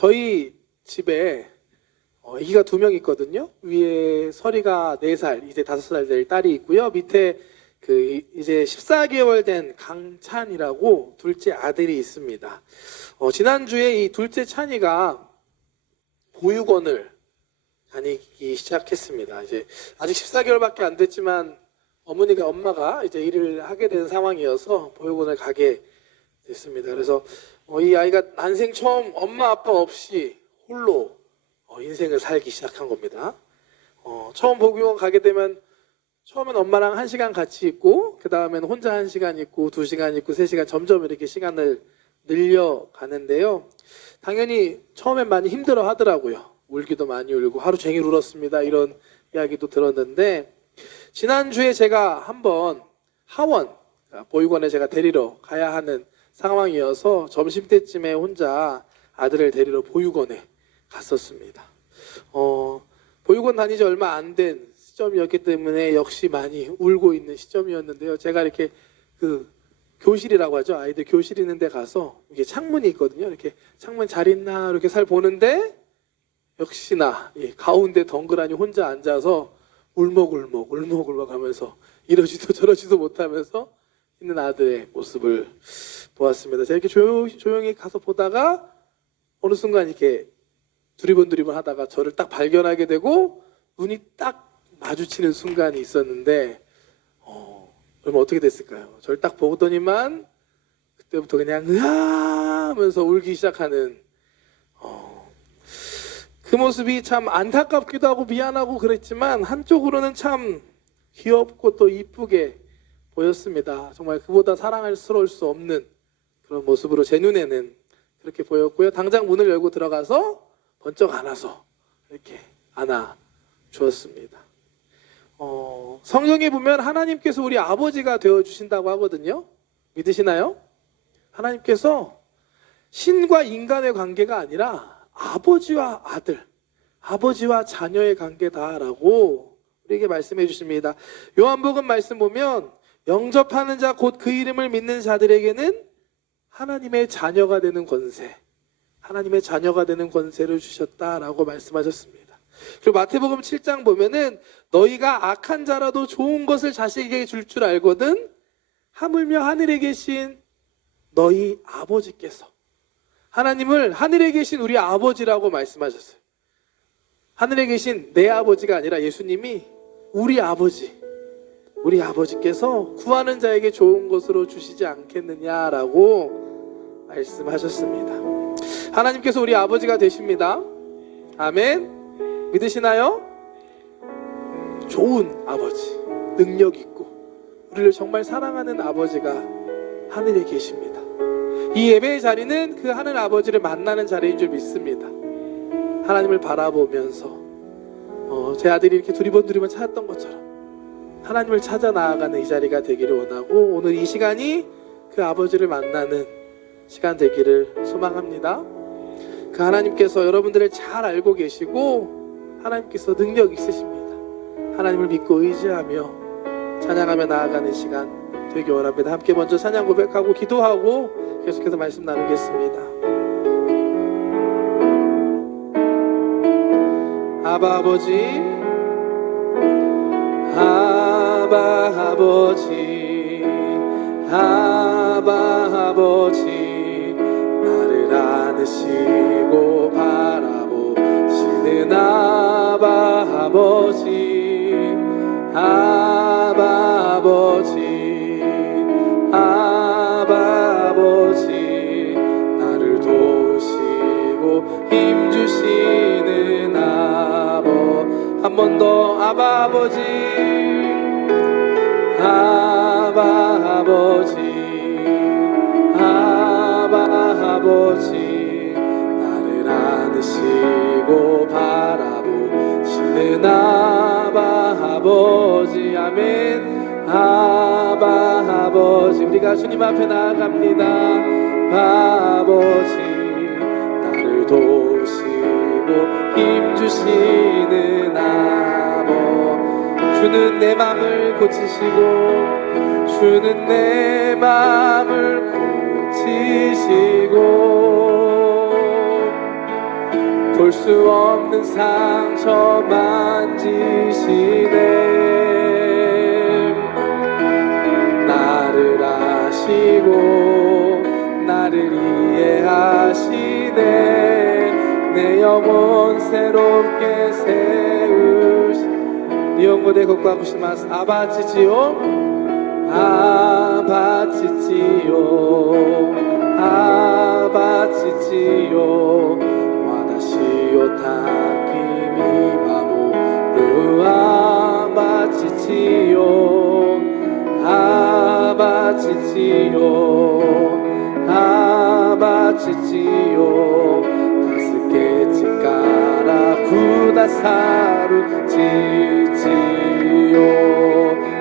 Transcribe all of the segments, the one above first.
저희 집에 아기가 2명 있거든요. 위에 설이가 4살, 이제 5살 될 딸이 있고요. 밑에 이제 14개월 된 강찬이라고 둘째 아들이 있습니다. 지난주에 이 둘째 찬이가 보육원을 다니기 시작했습니다. 이제 아직 14개월밖에 안 됐지만 엄마가 이제 일을 하게 된 상황이어서 보육원을 가게 됐습니다. 그래서 이 아이가 난생 처음 엄마 아빠 없이 홀로 인생을 살기 시작한 겁니다. 처음 보육원 가게 되면 처음엔 엄마랑 1시간 같이 있고 그 다음엔 혼자 1시간 있고 2시간 있고 3시간 점점 이렇게 시간을 늘려가는데요. 당연히 처음엔 많이 힘들어 하더라고요. 울기도 많이 울고 하루 종일 울었습니다. 이런 이야기도 들었는데 지난주에 제가 한번 하원 보육원에 제가 데리러 가야 하는 상황이어서 점심때쯤에 혼자 아들을 데리러 보육원에 갔었습니다. 보육원 다닌 지 얼마 안 된 시점이었기 때문에 역시 많이 울고 있는 시점이었는데요. 제가 이렇게 교실이라고 하죠. 아이들 교실 있는 데 가서 이게 창문이 있거든요. 이렇게 창문 잘 있나 이렇게 살 보는데 역시나 가운데 덩그러니 혼자 앉아서 울먹울먹 하면서 이러지도 저러지도 못하면서 있는 아들의 모습을 보았습니다. 제가 이렇게 조용히 가서 보다가 어느 순간 이렇게 두리번 하다가 저를 딱 발견하게 되고 눈이 딱 마주치는 순간이 있었는데 그러면 어떻게 됐을까요? 저를 딱 보더니만 그때부터 그냥 으아 하면서 울기 시작하는 그 모습이 참 안타깝기도 하고 미안하고 그랬지만 한쪽으로는 참 귀엽고 또 이쁘게 보였습니다. 정말 그보다 사랑스러울 수 없는 그런 모습으로 제 눈에는 그렇게 보였고요. 당장 문을 열고 들어가서 번쩍 안아서 이렇게 안아 주었습니다. 성경에 보면 하나님께서 우리 아버지가 되어주신다고 하거든요. 믿으시나요? 하나님께서 신과 인간의 관계가 아니라 아버지와 아들, 아버지와 자녀의 관계다라고 우리에게 말씀해 주십니다. 요한복음 말씀 보면 영접하는 자 곧 그 이름을 믿는 자들에게는 하나님의 자녀가 되는 권세, 하나님의 자녀가 되는 권세를 주셨다라고 말씀하셨습니다. 그리고 마태복음 7장 보면은 너희가 악한 자라도 좋은 것을 자식에게 줄 줄 알거든 하물며 하늘에 계신 너희 아버지께서 하나님을 하늘에 계신 우리 아버지라고 말씀하셨어요. 하늘에 계신 내 아버지가 아니라 예수님이 우리 아버지께서 구하는 자에게 좋은 것으로 주시지 않겠느냐라고 말씀하셨습니다. 하나님께서 우리 아버지가 되십니다. 아멘. 믿으시나요? 좋은 아버지, 능력 있고 우리를 정말 사랑하는 아버지가 하늘에 계십니다. 이 예배의 자리는 그 하늘 아버지를 만나는 자리인 줄 믿습니다. 하나님을 바라보면서 제 아들이 이렇게 두리번 찾았던 것처럼 하나님을 찾아 나아가는 이 자리가 되기를 원하고 오늘 이 시간이 그 아버지를 만나는 시간 되기를 소망합니다. 그 하나님께서 여러분들을 잘 알고 계시고 하나님께서 능력 있으십니다. 하나님을 믿고 의지하며 찬양하며 나아가는 시간 되기 원합니다. 함께 먼저 찬양 고백하고 기도하고 계속해서 말씀 나누겠습니다. 아바 아버지, 아바 아버지, 아바 아버지, 나를 안으시고 바라보시는 아바 아버지, 아바 아버지, 아바 아버지, 나를 도우시고 힘주시는 한 번 더 아바 아버지, 아바 아버지, 아바 아버지, 나를 안으시고 바라보시는 아바 아버지. 아멘. 아바 아버지, 우리가 주님 앞에 나아갑니다. 아버지, 나를 도우시고 힘주시는 아버, 주는 내 맘을 고치시고 주는 내 맘을 고치시고 볼 수 없는 상처 만지시네. 나를 아시고 나를 이해하시네. 내 영혼 새롭게 세우시. 니온고대 곡과구시마스. 아바치지요 아바치지요 아바치지요 와다시오 타키미 마모루 아바치지요 아바치지요 아바치지요 다스케 치카라 쿠다사루 지지요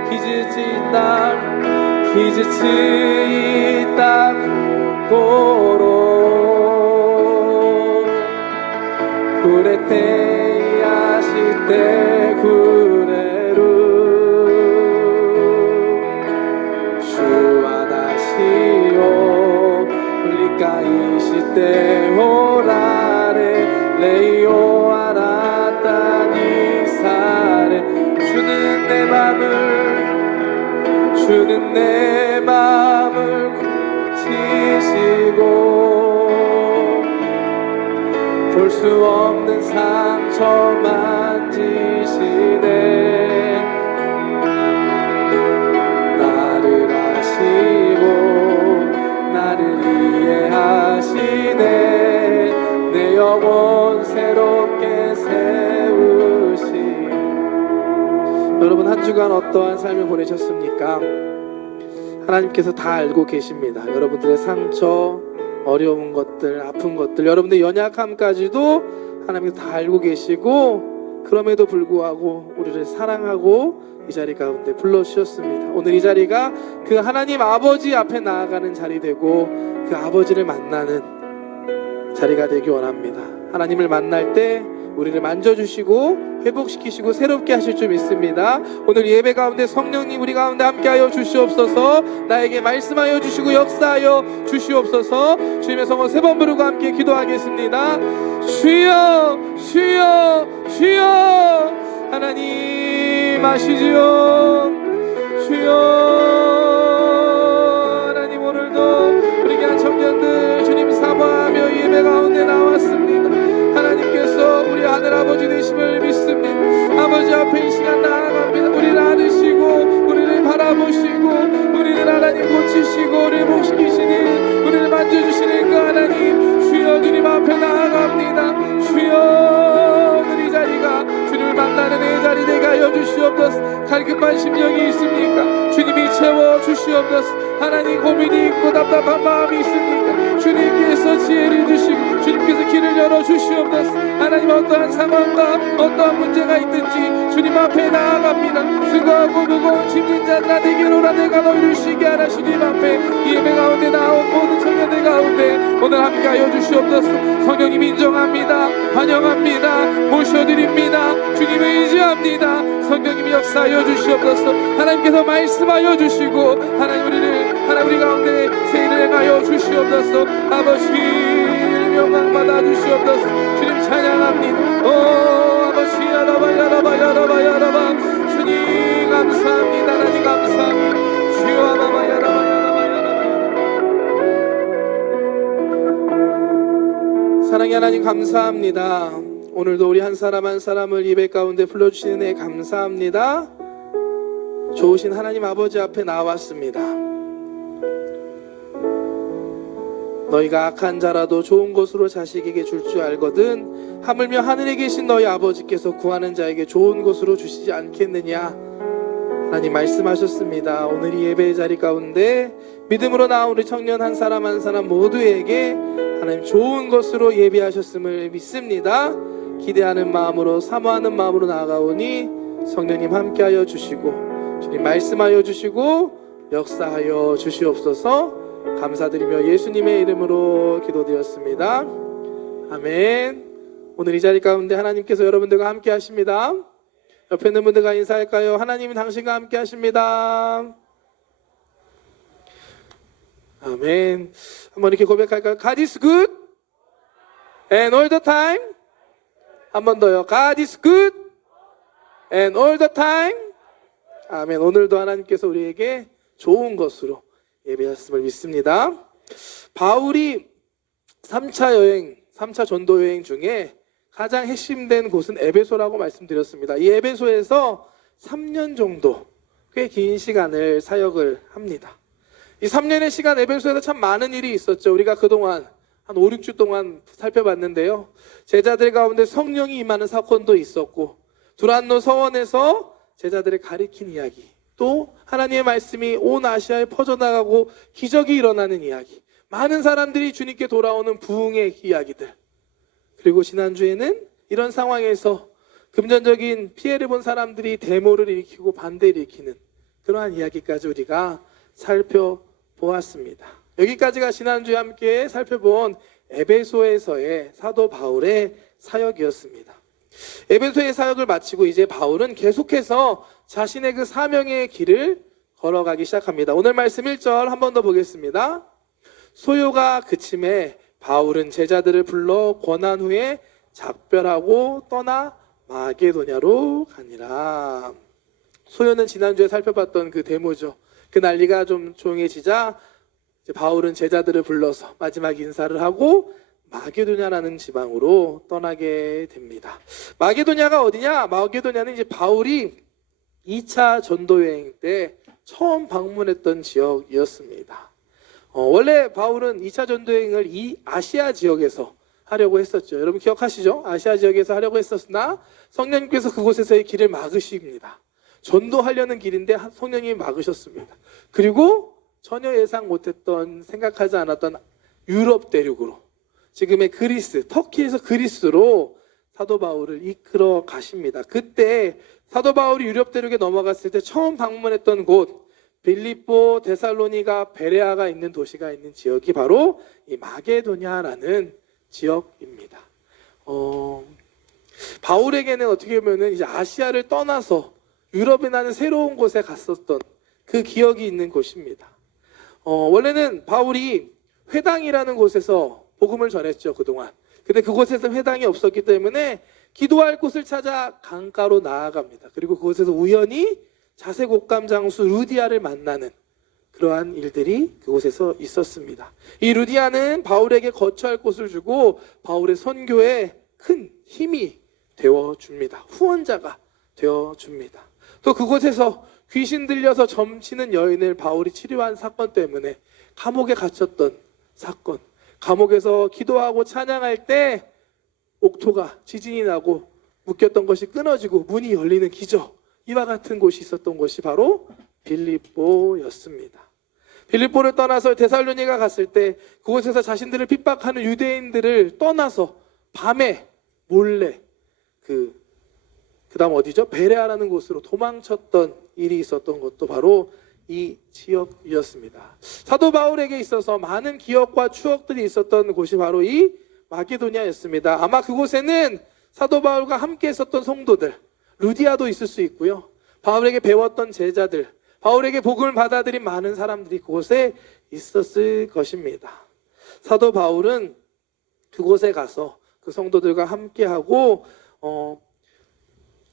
기즈치다 기즈치다 고로 구레테 야시테 구레루 슈와다시오 리카이시테 호라레 레이오 아라타니 사레 주는 내 맘을 고치시고 볼 수 없는 상처 만지시네. 나를 아시고 나를 이해하시네. 내 영혼 새롭게 세우시. 여러분 한 주간 어떠한 삶을 보내셨습니까? 하나님께서 다 알고 계십니다. 여러분들의 상처, 어려운 것들, 아픈 것들, 여러분들의 연약함까지도 하나님께서 다 알고 계시고 그럼에도 불구하고 우리를 사랑하고 이 자리 가운데 불러주셨습니다. 오늘 이 자리가 그 하나님 아버지 앞에 나아가는 자리 되고 그 아버지를 만나는 자리가 되기 원합니다. 하나님을 만날 때 우리를 만져주시고 회복시키시고 새롭게 하실 줄 믿습니다. 오늘 예배 가운데 성령님 우리 가운데 함께하여 주시옵소서. 나에게 말씀하여 주시고 역사하여 주시옵소서. 주님의 성을 세 번 부르고 함께 기도하겠습니다. 주여 주여 주여. 하나님 아시지요. 주여. 하나님 오늘도 우리 교회 청년들 주님 사모하며 예배 가운데 나왔습니다. 하나님께서 우리 하늘아버지 되심을 믿습니다. 아버지 앞에 이 시간 나아갑니다. 우리를 안으시고 우리를 바라보시고 우리를 하나님 고치시고 우리를 복시키시니 우리를 만져주시는 그 하나님 주여 주님 앞에 나아갑니다. 주여 오늘 이 자리가 주님을 만나는 내 자리 되게 하여 주시옵소서. 갈급한 심령이 있습니까? 주님이 채워주시옵소서. 하나님 고민이 있고 답답한 마음이 있습니까? 주님께서 지혜를 주시고 주님께서 길을 열어주시옵소서. 하나님 어떠한 상황과 어떠한 문제가 있든지 주님 앞에 나아갑니다. 수고하고 무거운 짐진 자들아 내게로 오라. 내가 너희를 쉬게 하라. 주님 앞에 이 예배 가운데 나온 모든 청년들 가운데 오늘 함께하여 주시옵소서. 성령님 인정합니다. 환영합니다. 모셔드립니다. 주님을 의지합니다. 성령님이 역사하여 주시옵소서. 하나님께서 말씀하여 주시고 하나님 우리 가운데 세일을 행하여 주시옵소서. 아버지 영광 받아 주시옵소서. 주님 찬양합니다. 오 아버지 야라바 야라바 야라바 야라바. 주님 감사합니다. 하나님 감사합니다. 주여 아바바 야라바 야라바 야라바. 사랑의 하나님 감사합니다. 오늘도 우리 한 사람 한 사람을 예배 가운데 불러주시는 애 감사합니다. 좋으신 하나님 아버지 앞에 나왔습니다. 너희가 악한 자라도 좋은 것으로 자식에게 줄 줄 알거든 하물며 하늘에 계신 너희 아버지께서 구하는 자에게 좋은 것으로 주시지 않겠느냐. 하나님 말씀하셨습니다. 오늘 이 예배의 자리 가운데 믿음으로 나온 우리 청년 한 사람 한 사람 모두에게 하나님 좋은 것으로 예비하셨음을 믿습니다. 기대하는 마음으로 사모하는 마음으로 나아가오니 성령님 함께하여 주시고 주님 말씀하여 주시고 역사하여 주시옵소서. 감사드리며 예수님의 이름으로 기도드렸습니다. 아멘. 오늘 이 자리 가운데 하나님께서 여러분들과 함께 하십니다. 옆에 있는 분들과 인사할까요? 하나님이 당신과 함께 하십니다. 아멘. 한번 이렇게 고백할까요? God is good and all the time. 한 번 더요. God is good and all the time. 아멘. 오늘도 하나님께서 우리에게 좋은 것으로 예배하셨음을 믿습니다. 바울이 3차 여행, 3차 전도 여행 중에 가장 핵심된 곳은 에베소라고 말씀드렸습니다. 이 에베소에서 3년 정도 꽤 긴 시간을 사역을 합니다. 이 3년의 시간 에베소에서 참 많은 일이 있었죠. 우리가 그동안 한 5, 6주 동안 살펴봤는데요. 제자들 가운데 성령이 임하는 사건도 있었고, 두란노 서원에서 제자들을 가리킨 이야기, 또 하나님의 말씀이 온 아시아에 퍼져나가고 기적이 일어나는 이야기, 많은 사람들이 주님께 돌아오는 부흥의 이야기들, 그리고 지난주에는 이런 상황에서 금전적인 피해를 본 사람들이 데모를 일으키고 반대를 일으키는 그러한 이야기까지 우리가 살펴보았습니다. 여기까지가 지난주에 함께 살펴본 에베소에서의 사도 바울의 사역이었습니다. 에베소의 사역을 마치고 이제 바울은 계속해서 자신의 그 사명의 길을 걸어가기 시작합니다. 오늘 말씀 1절 한 번 더 보겠습니다. 소요가 그침에 바울은 제자들을 불러 권한 후에 작별하고 떠나 마게도냐로 가니라. 소요는 지난주에 살펴봤던 그 데모죠. 그 난리가 좀 조용해지자 이제 바울은 제자들을 불러서 마지막 인사를 하고 마게도냐라는 지방으로 떠나게 됩니다. 마게도냐가 어디냐? 마게도냐는 이제 바울이 2차 전도 여행 때 처음 방문했던 지역이었습니다. 원래 바울은 2차 전도 여행을 이 아시아 지역에서 하려고 했었죠. 여러분 기억하시죠? 아시아 지역에서 하려고 했었으나 성령님께서 그곳에서의 길을 막으십니다. 전도하려는 길인데 성령님이 막으셨습니다. 그리고 전혀 예상 못했던, 생각하지 않았던 유럽 대륙으로, 지금의 그리스, 터키에서 그리스로 사도 바울을 이끌어 가십니다. 그때 사도 바울이 유럽 대륙에 넘어갔을 때 처음 방문했던 곳, 빌립보, 데살로니가, 베레아가 있는 도시가 있는 지역이 바로 이 마게도냐라는 지역입니다. 바울에게는 어떻게 보면 이제 아시아를 떠나서 유럽이라는 새로운 곳에 갔었던 그 기억이 있는 곳입니다. 원래는 바울이 회당이라는 곳에서 복음을 전했죠, 그동안. 근데 그곳에서 회당이 없었기 때문에 기도할 곳을 찾아 강가로 나아갑니다. 그리고 그곳에서 우연히 자색옥감 장수 루디아를 만나는 그러한 일들이 그곳에서 있었습니다. 이 루디아는 바울에게 거처할 곳을 주고 바울의 선교에 큰 힘이 되어줍니다. 후원자가 되어줍니다. 또 그곳에서 귀신 들려서 점치는 여인을 바울이 치료한 사건 때문에 감옥에 갇혔던 사건, 감옥에서 기도하고 찬양할 때 옥토가 지진이 나고 묶였던 것이 끊어지고 문이 열리는 기적, 이와 같은 곳이 있었던 곳이 바로 빌립보였습니다. 빌립보를 떠나서 데살로니가 갔을 때 그곳에서 자신들을 핍박하는 유대인들을 떠나서 밤에 몰래 그다음 어디죠? 베레아라는 곳으로 도망쳤던 일이 있었던 것도 바로 이 지역이었습니다. 사도 바울에게 있어서 많은 기억과 추억들이 있었던 곳이 바로 이 마게도냐였습니다. 아마 그곳에는 사도 바울과 함께 있었던 성도들, 루디아도 있을 수 있고요. 바울에게 배웠던 제자들, 바울에게 복음을 받아들인 많은 사람들이 그곳에 있었을 것입니다. 사도 바울은 그곳에 가서 그 성도들과 함께하고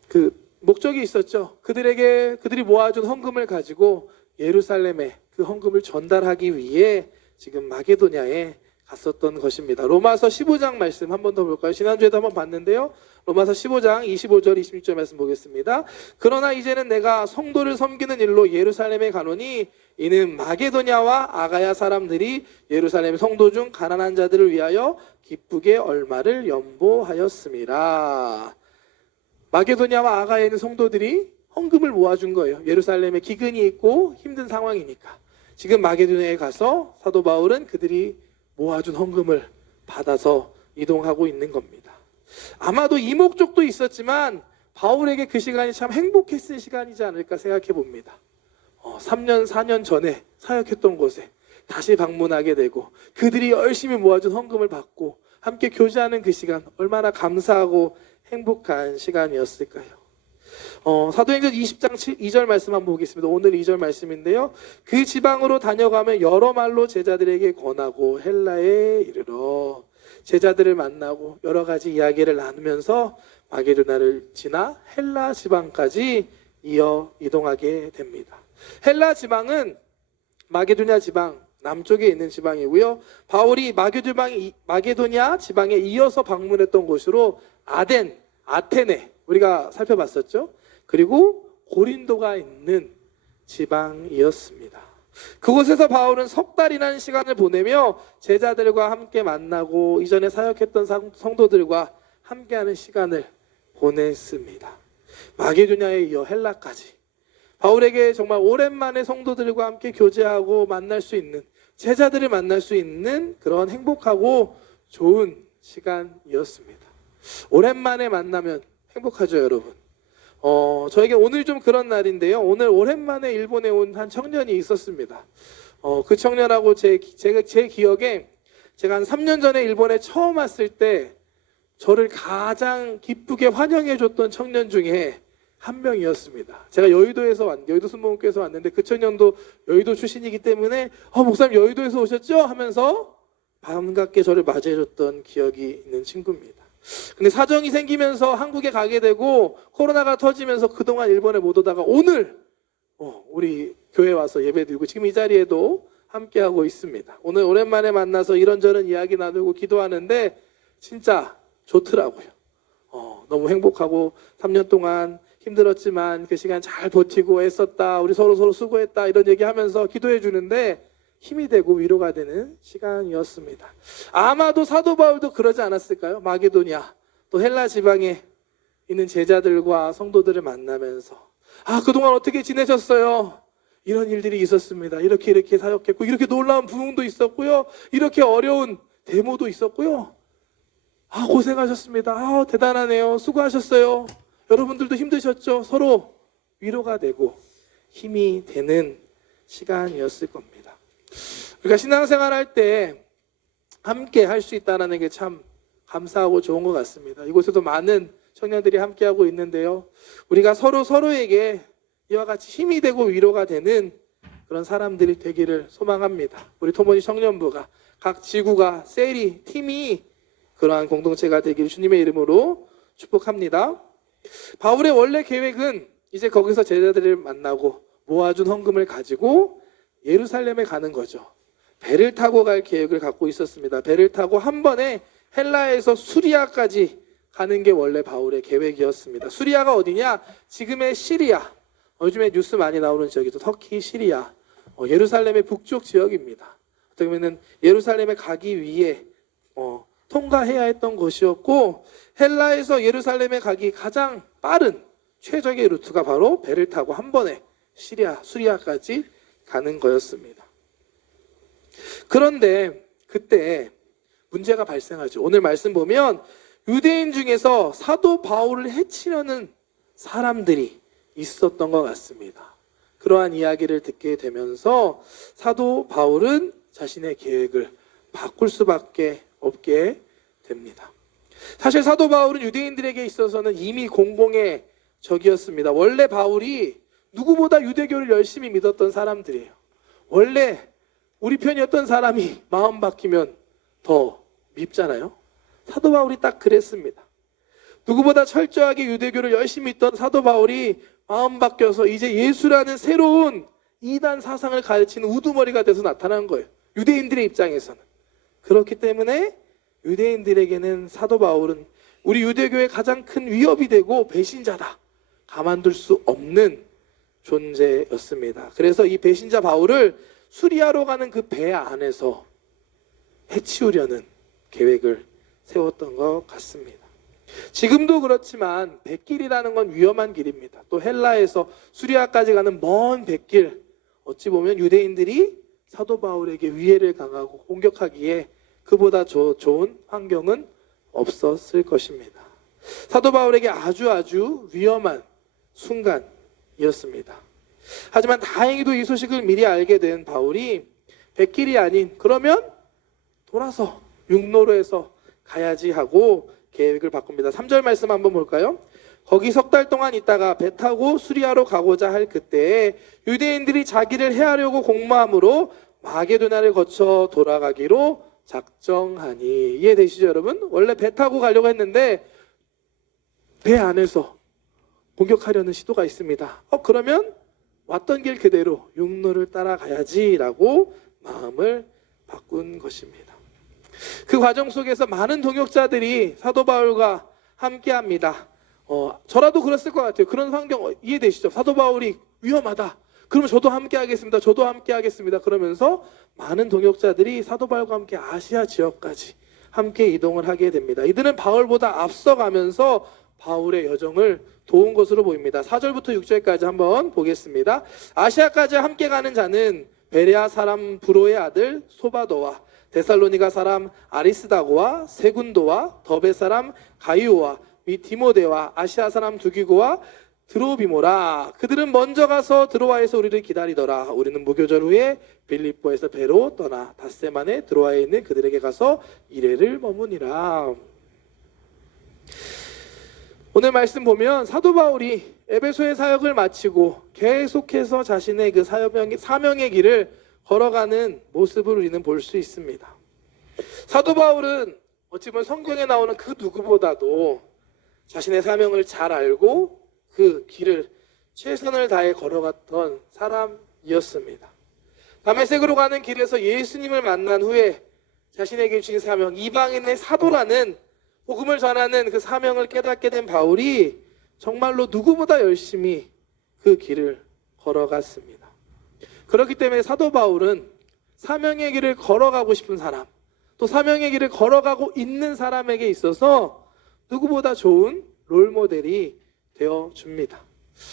그 목적이 있었죠. 그들이 모아준 헌금을 가지고 예루살렘에 그 헌금을 전달하기 위해 지금 마게도냐에 갔었던 것입니다. 로마서 15장 말씀 한 번 더 볼까요? 지난주에도 한번 봤는데요. 로마서 15장 25절 26절 말씀 보겠습니다. 그러나 이제는 내가 성도를 섬기는 일로 예루살렘에 가노니 이는 마게도냐와 아가야 사람들이 예루살렘 성도 중 가난한 자들을 위하여 기쁘게 얼마를 연보하였음이라. 마게도냐와 아가야에 있는 성도들이 헌금을 모아준 거예요. 예루살렘에 기근이 있고 힘든 상황이니까. 지금 마게도냐에 가서 사도 바울은 그들이 모아준 헌금을 받아서 이동하고 있는 겁니다. 아마도 이 목적도 있었지만 바울에게 그 시간이 참 행복했을 시간이지 않을까 생각해 봅니다. 3년, 4년 전에 사역했던 곳에 다시 방문하게 되고 그들이 열심히 모아준 헌금을 받고 함께 교제하는 그 시간, 얼마나 감사하고 행복한 시간이었을까요? 사도행전 20장 2절 말씀 한번 보겠습니다. 오늘 2절 말씀인데요. 그 지방으로 다녀가며 여러 말로 제자들에게 권하고 헬라에 이르러. 제자들을 만나고 여러 가지 이야기를 나누면서 마게도냐를 지나 헬라 지방까지 이어 이동하게 됩니다. 헬라 지방은 마게도냐 지방 남쪽에 있는 지방이고요. 바울이 마게도냐 지방에 이어서 방문했던 곳으로 아테네 우리가 살펴봤었죠. 그리고 고린도가 있는 지방이었습니다. 그곳에서 바울은 석 달이라는 시간을 보내며 제자들과 함께 만나고 이전에 사역했던 성도들과 함께하는 시간을 보냈습니다. 마게도냐에 이어 헬라까지 바울에게 정말 오랜만에 성도들과 함께 교제하고 만날 수 있는, 제자들을 만날 수 있는 그런 행복하고 좋은 시간이었습니다. 오랜만에 만나면 행복하죠, 여러분. 저에게 오늘 좀 그런 날인데요. 오늘 오랜만에 일본에 온 한 청년이 있었습니다. 그 청년하고 제 기억에 제가 한 3년 전에 일본에 처음 왔을 때 저를 가장 기쁘게 환영해줬던 청년 중에 한 명이었습니다. 제가 여의도 순복음교회에서 왔는데 그 청년도 여의도 출신이기 때문에 목사님 여의도에서 오셨죠? 하면서 반갑게 저를 맞이해줬던 기억이 있는 친구입니다. 근데 사정이 생기면서 한국에 가게 되고 코로나가 터지면서 그동안 일본에 못 오다가 오늘 우리 교회 와서 예배드리고 지금 이 자리에도 함께하고 있습니다. 오늘 오랜만에 만나서 이런저런 이야기 나누고 기도하는데 진짜 좋더라고요. 너무 행복하고 3년 동안 힘들었지만 그 시간 잘 버티고 애썼다, 우리 서로 수고했다 이런 얘기하면서 기도해 주는데 힘이 되고 위로가 되는 시간이었습니다. 아마도 사도 바울도 그러지 않았을까요? 마게도냐 또 헬라 지방에 있는 제자들과 성도들을 만나면서 그동안 어떻게 지내셨어요? 이런 일들이 있었습니다. 이렇게 사역했고 이렇게 놀라운 부흥도 있었고요. 이렇게 어려운 데모도 있었고요. 고생하셨습니다. 대단하네요. 수고하셨어요. 여러분들도 힘드셨죠? 서로 위로가 되고 힘이 되는 시간이었을 겁니다. 우리가 신앙생활 할 때 함께 할 수 있다는 게 참 감사하고 좋은 것 같습니다. 이곳에도 많은 청년들이 함께하고 있는데요. 우리가 서로에게 이와 같이 힘이 되고 위로가 되는 그런 사람들이 되기를 소망합니다. 우리 토모니 청년부가 각 지구가 셀이 팀이 그러한 공동체가 되기를 주님의 이름으로 축복합니다. 바울의 원래 계획은 이제 거기서 제자들을 만나고 모아준 헌금을 가지고 예루살렘에 가는 거죠. 배를 타고 갈 계획을 갖고 있었습니다. 배를 타고 한 번에 헬라에서 수리아까지 가는 게 원래 바울의 계획이었습니다. 수리아가 어디냐? 지금의 시리아. 요즘에 뉴스 많이 나오는 지역이죠. 터키, 시리아. 예루살렘의 북쪽 지역입니다. 어떻게 보면 예루살렘에 가기 위해 통과해야 했던 것이었고 헬라에서 예루살렘에 가기 가장 빠른 최적의 루트가 바로 배를 타고 한 번에 수리아까지 가는 거였습니다. 그런데 그때 문제가 발생하죠. 오늘 말씀 보면 유대인 중에서 사도 바울을 해치려는 사람들이 있었던 것 같습니다. 그러한 이야기를 듣게 되면서 사도 바울은 자신의 계획을 바꿀 수밖에 없게 됩니다. 사실 사도 바울은 유대인들에게 있어서는 이미 공공의 적이었습니다. 원래 바울이 누구보다 유대교를 열심히 믿었던 사람들이에요. 원래 우리 편이었던 사람이 마음 바뀌면 더 밉잖아요. 사도 바울이 딱 그랬습니다. 누구보다 철저하게 유대교를 열심히 믿던 사도 바울이 마음 바뀌어서 이제 예수라는 새로운 이단 사상을 가르치는 우두머리가 돼서 나타난 거예요. 유대인들의 입장에서는. 그렇기 때문에 유대인들에게는 사도 바울은 우리 유대교의 가장 큰 위협이 되고 배신자다. 가만둘 수 없는 존재였습니다. 그래서 이 배신자 바울을 수리아로 가는 그 배 안에서 해치우려는 계획을 세웠던 것 같습니다. 지금도 그렇지만 뱃길이라는 건 위험한 길입니다. 또 헬라에서 수리아까지 가는 먼 뱃길, 어찌 보면 유대인들이 사도 바울에게 위해를 강하고 공격하기에 그보다 좋은 환경은 없었을 것입니다. 사도 바울에게 아주 위험한 순간이었습니다. 하지만 다행히도 이 소식을 미리 알게 된 바울이 뱃길이 아닌 그러면 돌아서 육로로에서 가야지 하고 계획을 바꿉니다. 3절 말씀 한번 볼까요? 거기 석 달 동안 있다가 배 타고 수리아로 가고자 할 그때에 유대인들이 자기를 해하려고 공모함으로 마게도냐를 거쳐 돌아가기로 작정하니. 이해되시죠, 여러분? 원래 배 타고 가려고 했는데 배 안에서 공격하려는 시도가 있습니다. 그러면 왔던 길 그대로 육로를 따라가야지라고 마음을 바꾼 것입니다. 그 과정 속에서 많은 동역자들이 사도 바울과 함께합니다. 저라도 그랬을 것 같아요. 그런 환경 이해되시죠? 사도 바울이 위험하다. 그러면 저도 함께하겠습니다. 저도 함께하겠습니다. 그러면서 많은 동역자들이 사도 바울과 함께 아시아 지역까지 함께 이동을 하게 됩니다. 이들은 바울보다 앞서가면서 바울의 여정을 도운 것으로 보입니다. 4절부터 6절까지 한번 보겠습니다. 아시아까지 함께 가는 자는 베레아 사람 브로의 아들 소바도와 데살로니가 사람 아리스다고와 세군도와 더베 사람 가이오와 및 디모데와 아시아 사람 두기고와 드로비모라. 그들은 먼저 가서 드로아에서 우리를 기다리더라. 우리는 무교절 후에 빌립보에서 배로 떠나 닷새만에 드로아에 있는 그들에게 가서 이레를 머무니라. 오늘 말씀 보면 사도 바울이 에베소의 사역을 마치고 계속해서 자신의 그 사명의 길을 걸어가는 모습을 우리는 볼 수 있습니다. 사도 바울은 어찌 보면 성경에 나오는 그 누구보다도 자신의 사명을 잘 알고 그 길을 최선을 다해 걸어갔던 사람이었습니다. 다메섹으로 가는 길에서 예수님을 만난 후에 자신에게 주신 사명, 이방인의 사도라는 복음을 전하는 그 사명을 깨닫게 된 바울이 정말로 누구보다 열심히 그 길을 걸어갔습니다. 그렇기 때문에 사도 바울은 사명의 길을 걸어가고 싶은 사람, 또 사명의 길을 걸어가고 있는 사람에게 있어서 누구보다 좋은 롤모델이 되어줍니다.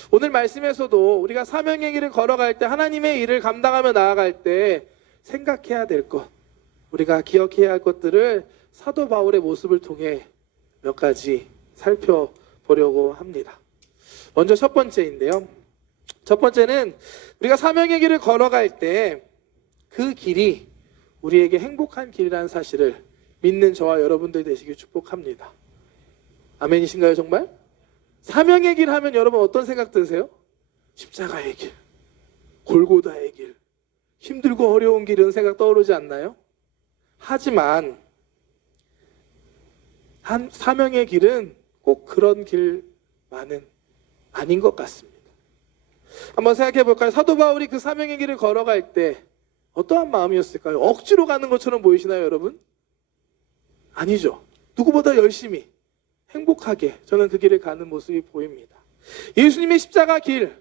오늘 말씀에서도 우리가 사명의 길을 걸어갈 때, 하나님의 일을 감당하며 나아갈 때 생각해야 될 것, 우리가 기억해야 할 것들을 사도 바울의 모습을 통해 몇 가지 살펴보려고 합니다. 먼저 첫 번째인데요. 첫 번째는 우리가 사명의 길을 걸어갈 때 그 길이 우리에게 행복한 길이라는 사실을 믿는 저와 여러분들 되시길 축복합니다. 아멘이신가요, 정말? 사명의 길 하면 여러분 어떤 생각 드세요? 십자가의 길, 골고다의 길, 힘들고 어려운 길, 이런 생각 떠오르지 않나요? 하지만 사명의 길은 꼭 그런 길만은 아닌 것 같습니다. 한번 생각해 볼까요? 사도 바울이 그 사명의 길을 걸어갈 때 어떠한 마음이었을까요? 억지로 가는 것처럼 보이시나요, 여러분? 아니죠. 누구보다 열심히 행복하게 저는 그 길을 가는 모습이 보입니다. 예수님의 십자가 길,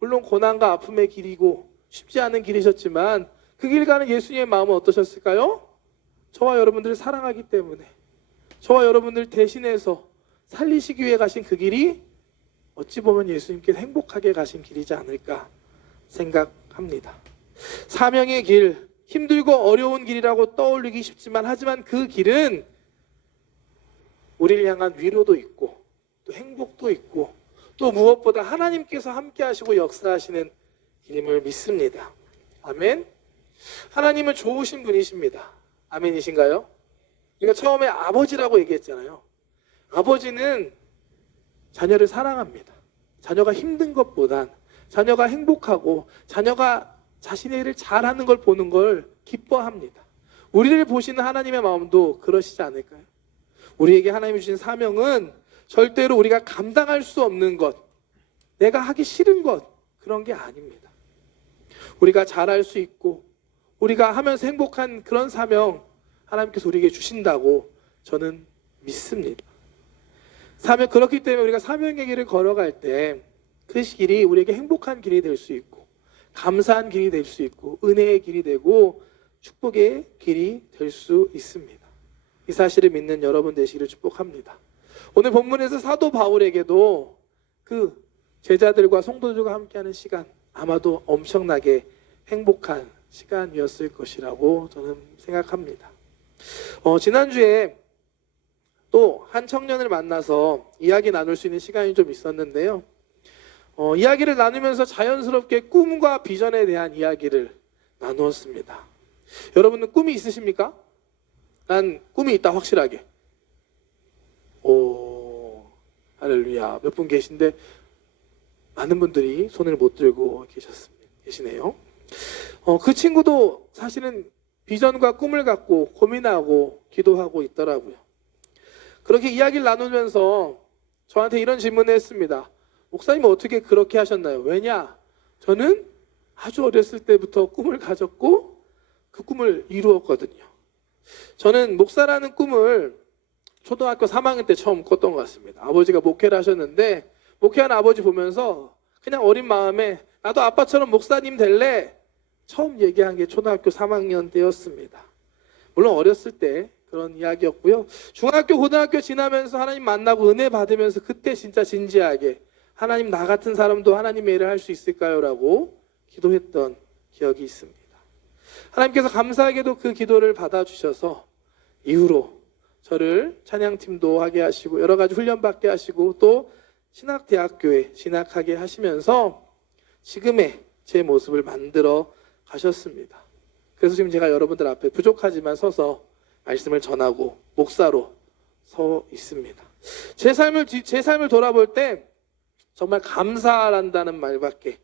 물론 고난과 아픔의 길이고 쉽지 않은 길이셨지만 그 길 가는 예수님의 마음은 어떠셨을까요? 저와 여러분들을 사랑하기 때문에, 저와 여러분들 대신해서 살리시기 위해 가신 그 길이 어찌 보면 예수님께서 행복하게 가신 길이지 않을까 생각합니다. 사명의 길, 힘들고 어려운 길이라고 떠올리기 쉽지만, 하지만 그 길은 우리를 향한 위로도 있고 또 행복도 있고 또 무엇보다 하나님께서 함께 하시고 역사하시는 길임을 믿습니다. 아멘. 하나님은 좋으신 분이십니다. 아멘이신가요? 우리가 처음에 아버지라고 얘기했잖아요. 아버지는 자녀를 사랑합니다. 자녀가 힘든 것보단 자녀가 행복하고 자녀가 자신의 일을 잘하는 걸 보는 걸 기뻐합니다. 우리를 보시는 하나님의 마음도 그러시지 않을까요? 우리에게 하나님이 주신 사명은 절대로 우리가 감당할 수 없는 것, 내가 하기 싫은 것, 그런 게 아닙니다. 우리가 잘할 수 있고 우리가 하면서 행복한 그런 사명 하나님께서 우리에게 주신다고 저는 믿습니다. 그렇기 때문에 우리가 사명의 길을 걸어갈 때 그 길이 우리에게 행복한 길이 될 수 있고 감사한 길이 될 수 있고 은혜의 길이 되고 축복의 길이 될 수 있습니다. 이 사실을 믿는 여러분 되시기를 축복합니다. 오늘 본문에서 사도 바울에게도 그 제자들과 성도들과 함께하는 시간, 아마도 엄청나게 행복한 시간이었을 것이라고 저는 생각합니다. 지난주에 또 한 청년을 만나서 이야기 나눌 수 있는 시간이 좀 있었는데요. 이야기를 나누면서 자연스럽게 꿈과 비전에 대한 이야기를 나누었습니다. 여러분은 꿈이 있으십니까? 난 꿈이 있다, 확실하게. 오, 할렐루야. 몇 분 계신데 많은 분들이 손을 못 들고 계시네요. 그 친구도 사실은 비전과 꿈을 갖고 고민하고 기도하고 있더라고요. 그렇게 이야기를 나누면서 저한테 이런 질문을 했습니다. 목사님은 어떻게 그렇게 하셨나요? 왜냐? 저는 아주 어렸을 때부터 꿈을 가졌고 그 꿈을 이루었거든요. 저는 목사라는 꿈을 초등학교 3학년 때 처음 꿨던 것 같습니다. 아버지가 목회를 하셨는데 목회하는 아버지 보면서 그냥 어린 마음에 나도 아빠처럼 목사님 될래? 처음 얘기한 게 초등학교 3학년 때였습니다. 물론 어렸을 때 그런 이야기였고요. 중학교, 고등학교 지나면서 하나님 만나고 은혜 받으면서 그때 진짜 진지하게 하나님 나 같은 사람도 하나님의 일을 할 수 있을까요? 라고 기도했던 기억이 있습니다. 하나님께서 감사하게도 그 기도를 받아주셔서 이후로 저를 찬양팀도 하게 하시고 여러 가지 훈련받게 하시고 또 신학대학교에 진학하게 하시면서 지금의 제 모습을 만들어 가셨습니다. 그래서 지금 제가 여러분들 앞에 부족하지만 서서 말씀을 전하고 목사로 서 있습니다. 제 삶을 돌아볼 때 정말 감사한다는 말밖에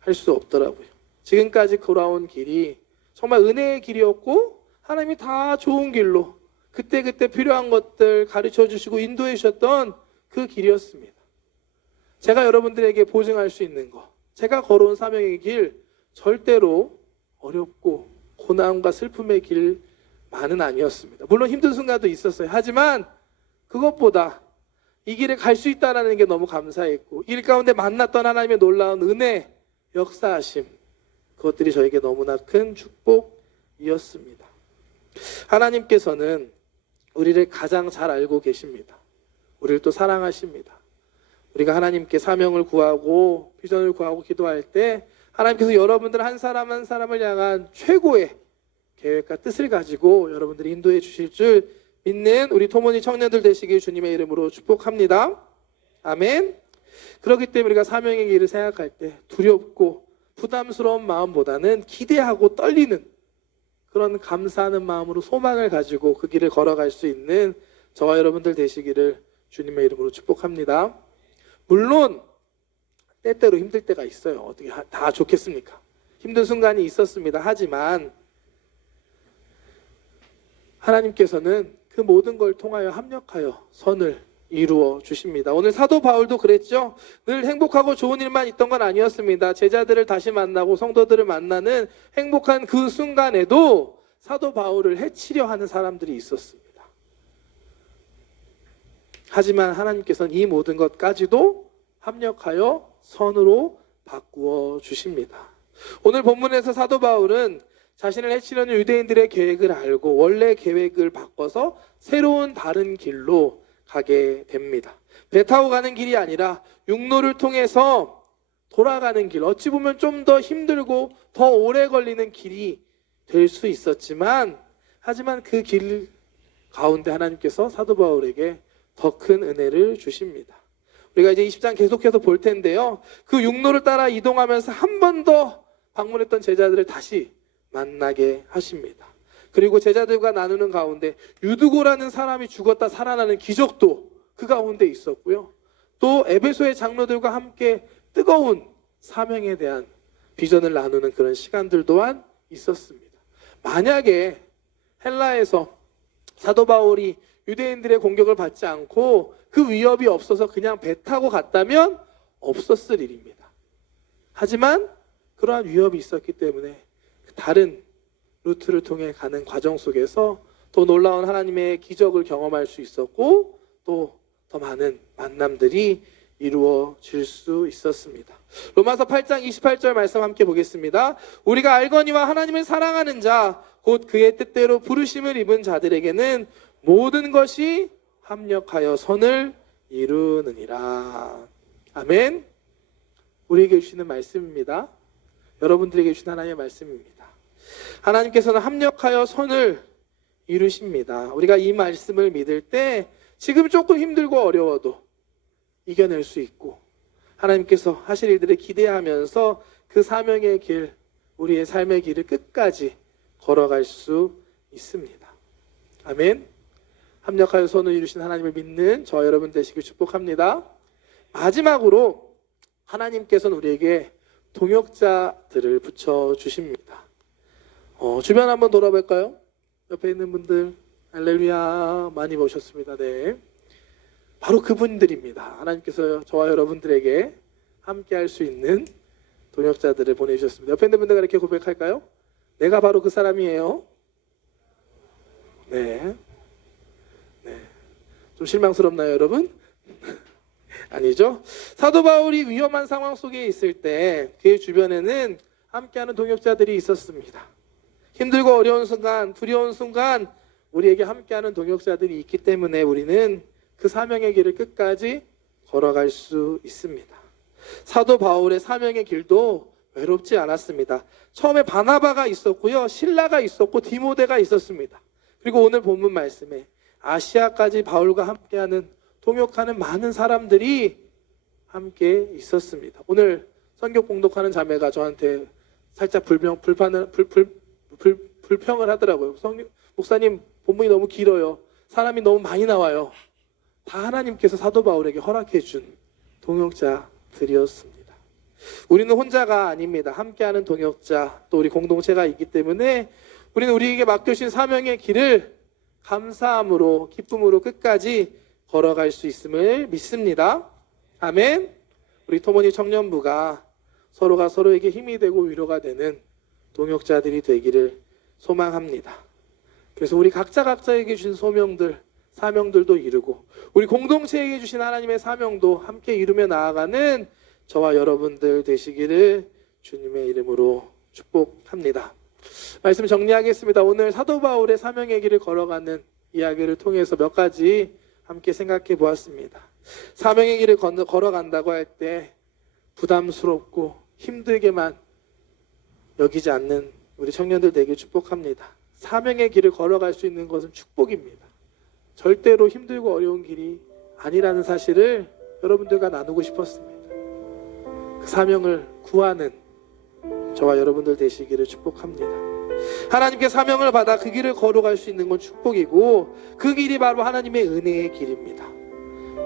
할 수 없더라고요. 지금까지 걸어온 길이 정말 은혜의 길이었고 하나님이 다 좋은 길로 그때그때 필요한 것들 가르쳐 주시고 인도해 주셨던 그 길이었습니다. 제가 여러분들에게 보증할 수 있는 것, 제가 걸어온 사명의 길 절대로 어렵고 고난과 슬픔의 길만은 아니었습니다. 물론 힘든 순간도 있었어요. 하지만 그것보다 이 길을 갈 수 있다는 게 너무 감사했고 일 가운데 만났던 하나님의 놀라운 은혜, 역사하심, 그것들이 저에게 너무나 큰 축복이었습니다. 하나님께서는 우리를 가장 잘 알고 계십니다. 우리를 또 사랑하십니다. 우리가 하나님께 사명을 구하고 비전을 구하고 기도할 때 하나님께서 여러분들 한 사람 한 사람을 향한 최고의 계획과 뜻을 가지고 여러분들이 인도해 주실 줄 믿는 우리 토모니 청년들 되시길 주님의 이름으로 축복합니다. 아멘. 그렇기 때문에 우리가 사명의 길을 생각할 때 두렵고 부담스러운 마음보다는 기대하고 떨리는 그런 감사하는 마음으로 소망을 가지고 그 길을 걸어갈 수 있는 저와 여러분들 되시기를 주님의 이름으로 축복합니다. 물론 때때로 힘들 때가 있어요. 어떻게 다 좋겠습니까? 힘든 순간이 있었습니다. 하지만 하나님께서는 그 모든 걸 통하여 합력하여 선을 이루어 주십니다. 오늘 사도 바울도 그랬죠. 늘 행복하고 좋은 일만 있던 건 아니었습니다. 제자들을 다시 만나고 성도들을 만나는 행복한 그 순간에도 사도 바울을 해치려 하는 사람들이 있었습니다. 하지만 하나님께서는 이 모든 것까지도 합력하여 선으로 바꾸어 주십니다. 오늘 본문에서 사도 바울은 자신을 해치려는 유대인들의 계획을 알고 원래 계획을 바꿔서 새로운 다른 길로 가게 됩니다. 배 타고 가는 길이 아니라 육로를 통해서 돌아가는 길, 어찌 보면 좀 더 힘들고 더 오래 걸리는 길이 될 수 있었지만 하지만 그 길 가운데 하나님께서 사도 바울에게 더 큰 은혜를 주십니다. 우리가 이제 20장 계속해서 볼 텐데요. 그 육로를 따라 이동하면서 한 번 더 방문했던 제자들을 다시 만나게 하십니다. 그리고 제자들과 나누는 가운데 유두고라는 사람이 죽었다 살아나는 기적도 그 가운데 있었고요. 또 에베소의 장로들과 함께 뜨거운 사명에 대한 비전을 나누는 그런 시간들 또한 있었습니다. 만약에 헬라에서 사도 바울이 유대인들의 공격을 받지 않고 그 위협이 없어서 그냥 배 타고 갔다면 없었을 일입니다. 하지만 그러한 위협이 있었기 때문에 다른 루트를 통해 가는 과정 속에서 또 놀라운 하나님의 기적을 경험할 수 있었고 또 더 많은 만남들이 이루어질 수 있었습니다. 로마서 8장 28절 말씀 함께 보겠습니다. 우리가 알거니와 하나님을 사랑하는 자 곧 그의 뜻대로 부르심을 입은 자들에게는 모든 것이 합력하여 선을 이루느니라. 아멘. 우리에게 주시는 말씀입니다. 여러분들에게 주신 하나님의 말씀입니다. 하나님께서는 합력하여 선을 이루십니다. 우리가 이 말씀을 믿을 때 지금 조금 힘들고 어려워도 이겨낼 수 있고 하나님께서 하실 일들을 기대하면서 그 사명의 길, 우리의 삶의 길을 끝까지 걸어갈 수 있습니다. 아멘. 합력하여 선을 이루신 하나님을 믿는 저 여러분 되시길 축복합니다. 마지막으로 하나님께서는 우리에게 동역자들을 붙여주십니다. 주변 한번 돌아볼까요? 옆에 있는 분들 할렐루야 많이 보셨습니다. 네, 바로 그분들입니다. 하나님께서 저와 여러분들에게 함께 할 수 있는 동역자들을 보내주셨습니다. 옆에 있는 분들과 이렇게 고백할까요? 내가 바로 그 사람이에요. 네, 좀 실망스럽나요, 여러분? 아니죠? 사도 바울이 위험한 상황 속에 있을 때 그의 주변에는 함께하는 동역자들이 있었습니다. 힘들고 어려운 순간, 두려운 순간 우리에게 함께하는 동역자들이 있기 때문에 우리는 그 사명의 길을 끝까지 걸어갈 수 있습니다. 사도 바울의 사명의 길도 외롭지 않았습니다. 처음에 바나바가 있었고요, 실라가 있었고 디모데가 있었습니다. 그리고 오늘 본문 말씀에 아시아까지 바울과 함께하는 동역하는 많은 사람들이 함께 있었습니다. 오늘 성경 봉독하는 자매가 저한테 살짝 불평을 하더라고요. 목사님, 본문이 너무 길어요. 사람이 너무 많이 나와요. 다 하나님께서 사도 바울에게 허락해 준 동역자들이었습니다. 우리는 혼자가 아닙니다. 함께하는 동역자, 또 우리 공동체가 있기 때문에 우리는 우리에게 맡겨주신 사명의 길을 감사함으로, 기쁨으로 끝까지 걸어갈 수 있음을 믿습니다. 아멘. 우리 토모니 청년부가 서로가 서로에게 힘이 되고 위로가 되는 동역자들이 되기를 소망합니다. 그래서 우리 각자에게 주신 소명들, 사명들도 이루고 우리 공동체에게 주신 하나님의 사명도 함께 이루며 나아가는 저와 여러분들 되시기를 주님의 이름으로 축복합니다. 말씀 정리하겠습니다. 오늘 사도 바울의 사명의 길을 걸어가는 이야기를 통해서 몇 가지 함께 생각해 보았습니다. 사명의 길을 걸어간다고 할 때 부담스럽고 힘들게만 여기지 않는 우리 청년들 되길 축복합니다. 사명의 길을 걸어갈 수 있는 것은 축복입니다. 절대로 힘들고 어려운 길이 아니라는 사실을 여러분들과 나누고 싶었습니다. 그 사명을 구하는 저와 여러분들 되시기를 축복합니다. 하나님께 사명을 받아 그 길을 걸어갈 수 있는 건 축복이고 그 길이 바로 하나님의 은혜의 길입니다.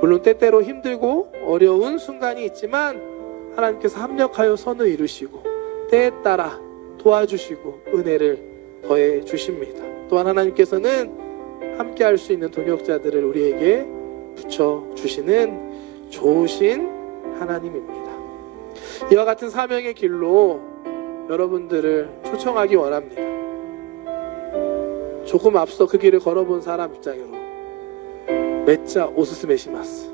물론 때때로 힘들고 어려운 순간이 있지만 하나님께서 합력하여 선을 이루시고 때에 따라 도와주시고 은혜를 더해 주십니다. 또한 하나님께서는 함께 할 수 있는 동역자들을 우리에게 붙여주시는 좋으신 하나님입니다. 이와 같은 사명의 길로 여러분들을 초청하기 원합니다. 조금 앞서 그 길을 걸어본 사람 입장으로 메짜 오스스메시마스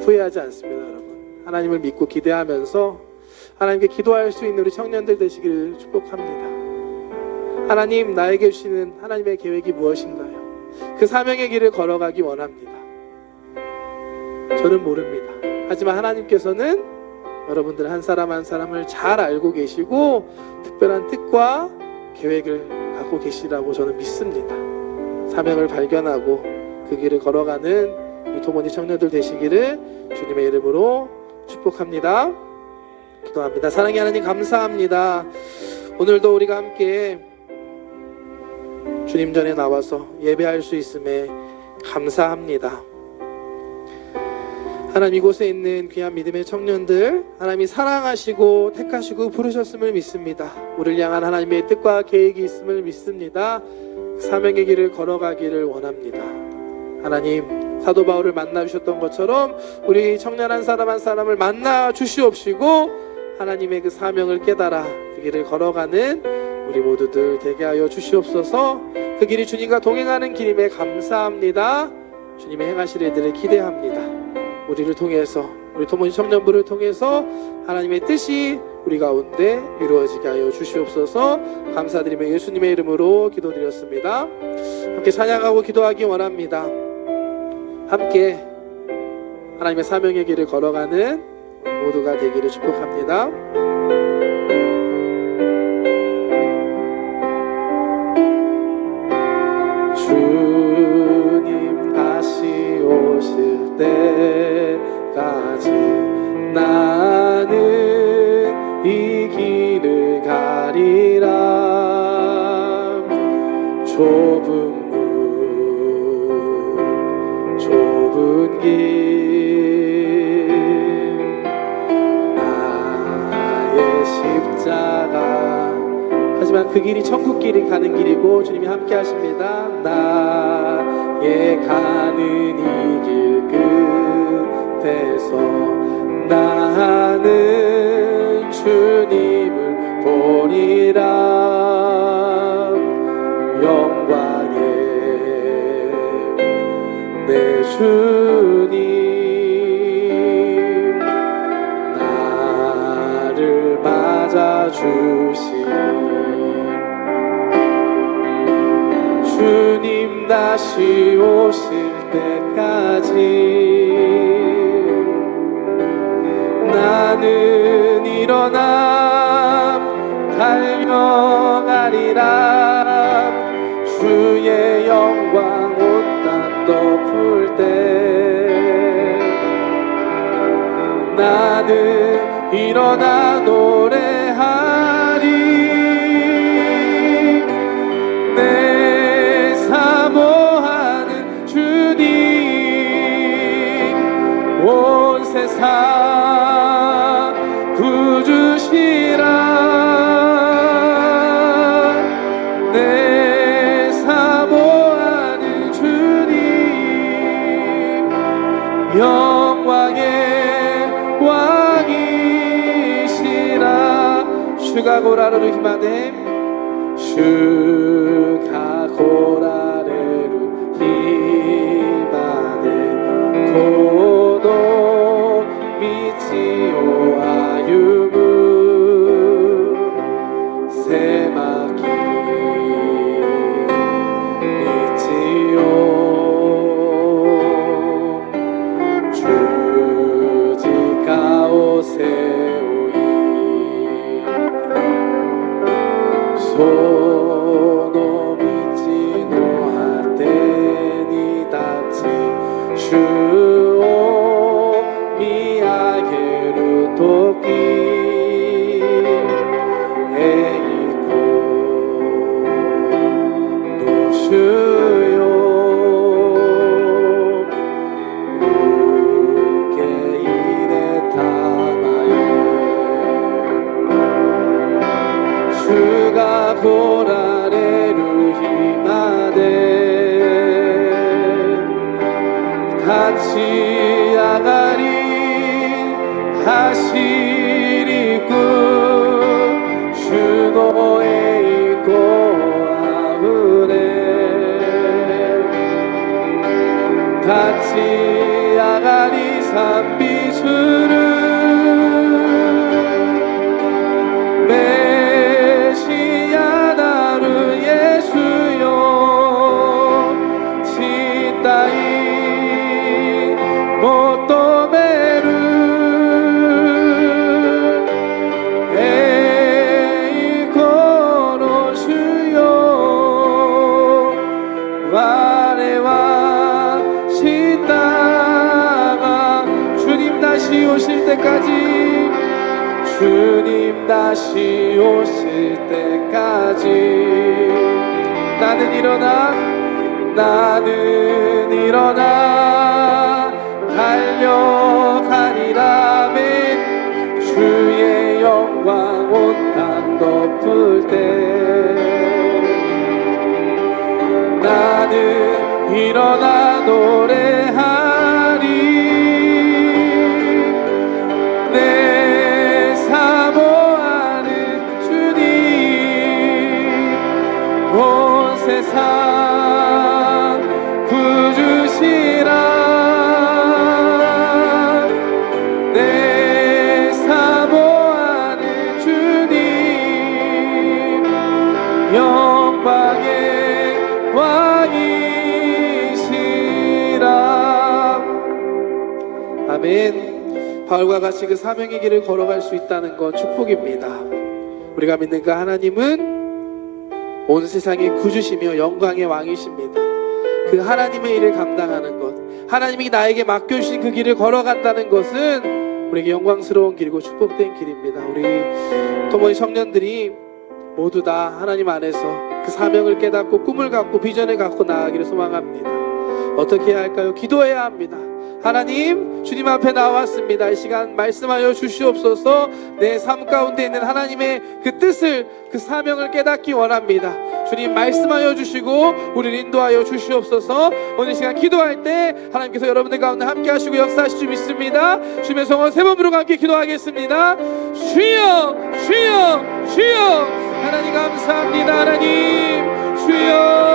후회하지 않습니다. 여러분, 하나님을 믿고 기대하면서 하나님께 기도할 수 있는 우리 청년들 되시기를 축복합니다. 하나님, 나에게 주시는 하나님의 계획이 무엇인가요? 그 사명의 길을 걸어가기 원합니다. 저는 모릅니다. 하지만 하나님께서는 여러분들 한 사람 한 사람을 잘 알고 계시고 특별한 뜻과 계획을 갖고 계시라고 저는 믿습니다. 사명을 발견하고 그 길을 걸어가는 우리 토모니 청년들 되시기를 주님의 이름으로 축복합니다. 기도합니다. 사랑의 하나님, 감사합니다. 오늘도 우리가 함께 주님 전에 나와서 예배할 수 있음에 감사합니다. 하나님, 이곳에 있는 귀한 믿음의 청년들, 하나님이 사랑하시고 택하시고 부르셨음을 믿습니다. 우리를 향한 하나님의 뜻과 계획이 있음을 믿습니다. 사명의 길을 걸어가기를 원합니다. 하나님, 사도 바울을 만나 주셨던 것처럼 우리 청년 한 사람 한 사람을 만나 주시옵시고 하나님의 그 사명을 깨달아 그 길을 걸어가는 우리 모두들 되게 하여 주시옵소서. 그 길이 주님과 동행하는 길임에 감사합니다. 주님의 행하실 일들을 기대합니다. 우리를 통해서, 우리 토모니 청년부를 통해서 하나님의 뜻이 우리 가운데 이루어지게 하여 주시옵소서. 감사드리며 예수님의 이름으로 기도드렸습니다. 함께 찬양하고 기도하기 원합니다. 함께 하나님의 사명의 길을 걸어가는 모두가 되기를 축복합니다. 주님 다시 오실 때까지 나는 이 길을 가리라. 좁은 문 좁은 길 나의 십자가. 하지만 하지만 그 길이 천국 길이 가는 길이고 주님이 함께 하십니다. 나의 가는 이 길 끝에서 나는 주님을 보리라. 영광의 내 주님 나를 맞아주시니 주님 다시 오실 때까지 나는 일어나 달려가리라. 주의 영광 온 땅 덮을 때 나는 일어나 노래하리. 내 사모하는 주님 온 세상 구주시라. 내 사모하는 주님 영광의 왕이시라. 주가 고라르르 히마네 주가 고라르르 히마네 고도 미치오 아유무 세마키 미치오 주지가오 세오이 소노 미치노 하테니 다치 주오 미야게루 토끼 에이코 노슈요 우케이레 타마에 주가 고라레루 히마데 같이 아가리 하시리꾸 주노에 있고 아우레 같이 아가리 산비주를 메시아나루 예수요 치따이 모토메루 에이코노 주요 와레와 시다가 주님 다시 오실 때까지 주님 다시 오실 때까지 나는 일어나 달려가리라. 멘 주의 영광 온 땅 덮을 때 나는 일어나 노래하리. 내 사모하는 주님 온 세상 구주시라. 내 사모하는 주님 영광의 왕이시라. 아멘. 바울과 같이 그 사명의 길을 걸어갈 수 있다는 건 축복입니다. 우리가 믿는 그 하나님은 온 세상의 구주시며 영광의 왕이십니다. 그 하나님의 일을 감당하는 것, 하나님이 나에게 맡겨주신 그 길을 걸어간다는 것은 우리에게 영광스러운 길이고 축복된 길입니다. 우리 토모니 청년들이 모두 다 하나님 안에서 그 사명을 깨닫고 꿈을 갖고 비전을 갖고 나아가기를 소망합니다. 어떻게 해야 할까요? 기도해야 합니다. 하나님, 주님 앞에 나왔습니다. 이 시간 말씀하여 주시옵소서. 내 삶 가운데 있는 하나님의 그 뜻을, 그 사명을 깨닫기 원합니다. 주님 말씀하여 주시고 우리를 인도하여 주시옵소서. 오늘 시간 기도할 때 하나님께서 여러분들 가운데 함께 하시고 역사하실 줄 믿습니다. 주님의 성원 세 번 부르고 함께 기도하겠습니다. 주여, 주여, 주여. 하나님 감사합니다. 하나님, 주여,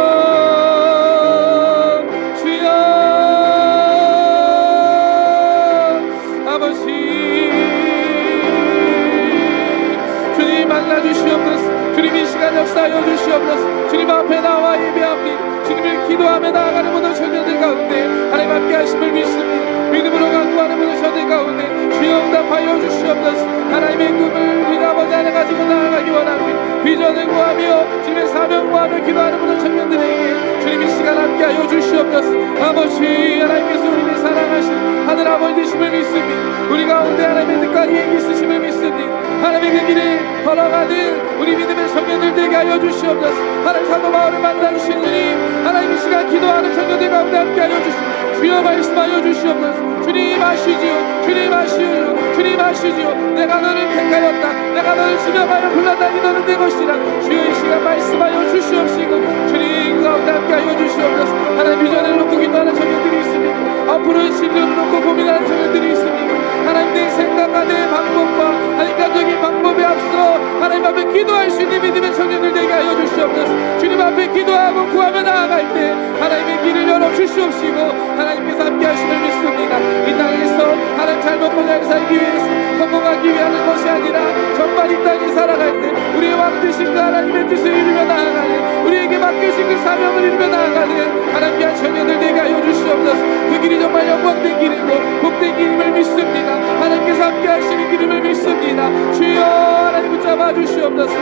주님 만나주시옵소서. 주님 이 시간 역사하여 주시옵소서. 주님 앞에 나와 예배합니다. 주님을 기도하며 나아가는 모든 청년들 가운데 하나님 함께 하심을 믿습니다. 믿음으로 간구하는 모든 청년들 가운데 주여 응답하여 주시옵소서. 하나님의 꿈을 우리 아버지 안에 가지고 나아가기 원합니다. 비전을 구하며 주님의 사명 구하며 기도하는 모든 청년들에게 주님 이 시간 함께 하여 주시옵소서. 아버지, 하나님께서 우리를 사랑하신 하늘 아버지 되심을 믿습니다. 우리 가운데 하나님의 뜻과 계획이 있으심을 믿습니다. 하나님의 그 길을 걸어가는 우리 믿음의 청년들 되게 하여 주시옵소서. 하나님 사도 바울을 만나주신 주님, 하나님 이 시간 기도하는 청년들 가운데 함께 하여 주시옵소서. 주여 말씀하여 주시옵소서. 주님 아시지요, 주님 아시오요, 주님 아시지요. 내가 너를 택하였다, 내가 너를 지명하여 불렀다니 너는 내 것이라. 주여 이 시간 말씀하여 주시옵시고 주님 그 가운데 함께 하여 주시옵소서. 하나님 비전을 놓고 기도하는 청년들이 있습니다. 앞으로의 진료를 놓고 고민하는 청년들이 있습니다. 하나님 내 생각과 내 방법과 하나님 가적인 방법에 앞서 하나님 앞에 기도할 수 있는 믿음의 청년들 되게 하여 주시옵소서. 주님 앞에 기도하고 구하며 나아갈 때 하나님의 길을 열어 주시옵시고 하나님께서 함께 하심을 믿습니다. 이 땅에서 하나님 잘 먹고 잘 살기 위해서 성공하기 위한 것이 아니라 정말 이 땅에 살아갈 때 우리의 왕 되신 그 하나님의 뜻을 이루며 나아가는, 우리에게 맡기신 그 사명을 이루며 나아가는 하나님 귀한 청년들 되게 하여 주시옵소서. 그 길이 정말 영광된 길이고 복된 길임을 믿습니다. 하나님께서 함께 하시는 길임을 믿습니다. 주여 하나님 붙잡아 주시옵소서.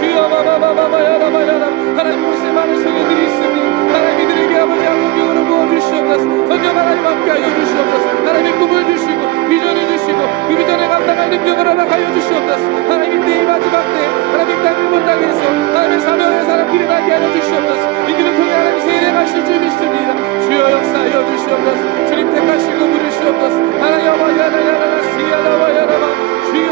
주여, 하나님 곳에 많은 청년들이 있습니다. 하나님 이들에게 아버지 영광으로 부어주시옵소서. 성령 하나님 함께 하여 주시옵소서. 하나님의 꿈을 주시고 비전을 주시고 그 비전에 감당할 능력을 허락하여 주시옵소서. 하나님 이때의 마지막 때 하나님 땅을 본 땅에서 하나님의 사명의 사람끼리 나게 하여 주시옵소서. 이 길을 통해 하나님 세례 가실 줄 믿습니다. 주여 역사하여 주시옵소서. 주님 택하시고 부르시옵소서. 하나님 아바야나야나나 시야나와야나마 주여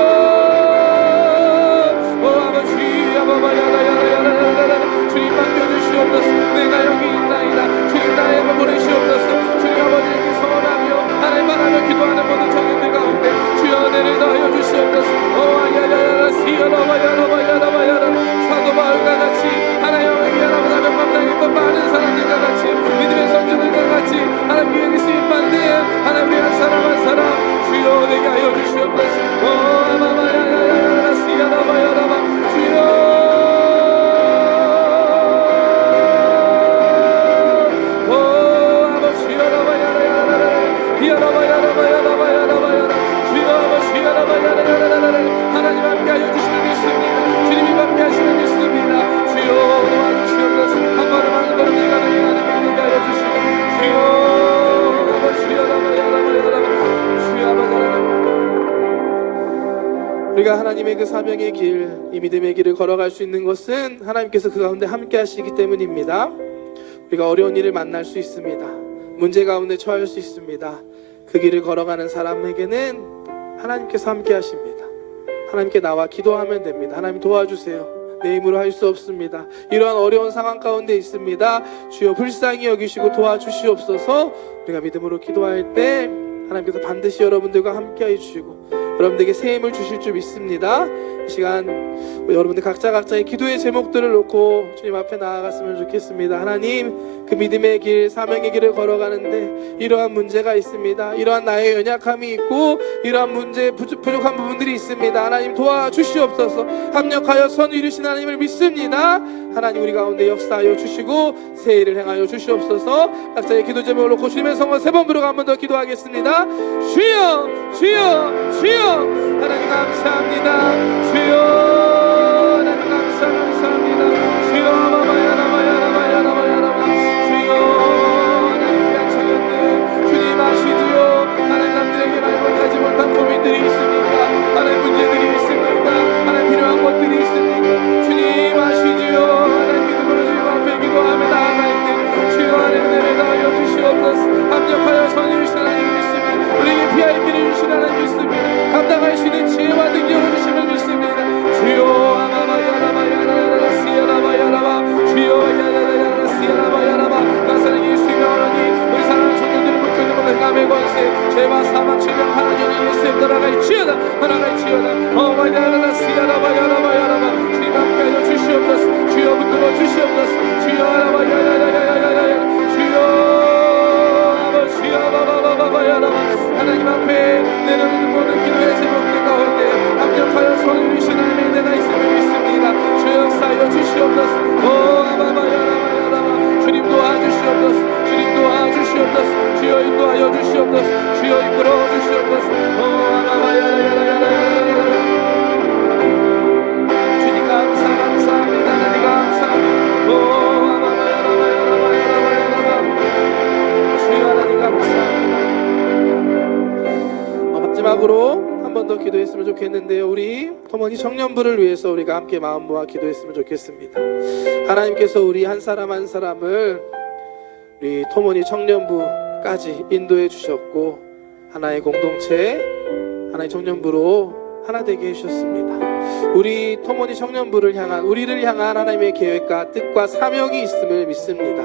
주님 맡겨주시옵소서. 내가 여기 있나이다. 주님 나에게 보내시옵소서. 주님 아버지에게 소원하며 하나님 바라며 기도하는 모든 청년들 가운데 주여 은혜를 더하여 주시옵소서. 오아야야야라 시야라바야라바야라바야라 사도 바울과 같이 하나님의 위안하고 사명만 당했던 많은 사람들과 같이 믿음의 선조들과 같이 하나님 계획이 수입받는 하나님 우리 한 사람 한 사람 주여 내게 하여 주시옵소서. 오아바바야야야라 시야라바야라바 주여 하나님 함께 하여 주시는 믿습니다. 주님이 함께 하시는 믿습니다. 주여 도와주시옵소서. 한 걸음 한 걸음 내가 너희 하나님께 되게 하여 주시고 주여 아버지 하나님 우리가 하나님의 그 사명의 길, 이 믿음의 길을 걸어갈 수 있는 것은 하나님께서 그 가운데 함께 하시기 때문입니다. 우리가 어려운 일을 만날 수 있습니다. 문제 가운데 처할 수 있습니다. 그 길을 걸어가는 사람에게는 하나님께서 함께 하십니다. 하나님께 나와 기도하면 됩니다. 하나님 도와주세요. 내 힘으로 할 수 없습니다. 이러한 어려운 상황 가운데 있습니다. 주여 불쌍히 여기시고 도와주시옵소서. 우리가 믿음으로 기도할 때 하나님께서 반드시 여러분들과 함께 해주시고 여러분들에게 새 힘을 주실 줄 믿습니다. 이 시간 여러분들 각자의 기도의 제목들을 놓고 주님 앞에 나아갔으면 좋겠습니다. 하나님 그 믿음의 길, 사명의 길을 걸어가는데 이러한 문제가 있습니다. 이러한 나의 연약함이 있고 이러한 문제 부족한 부분들이 있습니다. 하나님 도와주시옵소서. 합력하여 선 이루신 하나님을 믿습니다. 하나님 우리 가운데 역사하여 주시고 새 일을 행하여 주시옵소서. 각자의 기도 제목을 놓고 주님의 성원 세 번 부르고 한 번 더 기도하겠습니다. 주여 주여 주여 하나님 감사합니다. 주여 하나님 감사합니다. 주여 마마야라마야라마야라마야라마 주여 하나님 위한 청년들 주님 아시지요. 사망 질병 하나님 예수님 떠나갈지어다 떠나갈지어다 어마야라라시야라바야라바야라바 주님 함께하여 주시옵소서 주여 붙들어 주시옵소서 주여 야야야야야야야 주여 아버지여 바바바바바야라바 하나님 앞에 내려오는 모든 기도의 제목들 가운데 합력하여 손을 주신 하나님의 은혜가 있음을 믿습니다. 주여 역사하여 주시옵소서 아바바야라바야라바 주님 도와주시옵소서 주님 도와주시옵소서 주여 인도하여 주시옵소서 주여 이끌어 주시옵소서 아바바야라야라야라 주님 감사합니다 하나님 감사합니다 아바바야라바야라바야라바 주여 하나님 감사합니다. 마지막으로 한 번 더 기도했으면 좋겠는데요. 우리 토모니 청년부를 위해서 우리가 함께 마음 모아 기도했으면 좋겠습니다. 하나님께서 우리 한 사람 한 사람을 우리 토모니 청년부까지 인도해 주셨고 하나의 공동체 하나의 청년부로 하나 되게 해주셨습니다. 우리 토모니 청년부를 향한 우리를 향한 하나님의 계획과 뜻과 사명이 있음을 믿습니다.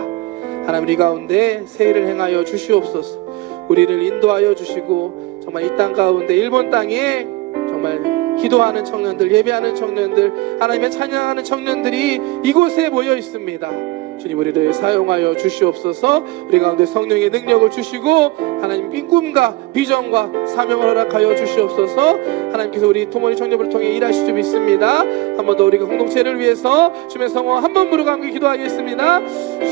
하나님 우리 가운데 새해를 행하여 주시옵소서. 우리를 인도하여 주시고 정말 이 땅 가운데 일본 땅에 정말 기도하는 청년들 예배하는 청년들 하나님의 찬양하는 청년들이 이곳에 모여 있습니다. 주님 우리를 사용하여 주시옵소서. 우리 가운데 성령의 능력을 주시고 하나님 꿈과 비전과 사명을 허락하여 주시옵소서. 하나님께서 우리 토모니 청년부를 통해 일하실 줄 믿습니다. 한 번 더 우리가 공동체를 위해서 주님의 성호 한 번 부르고 함께 기도하겠습니다.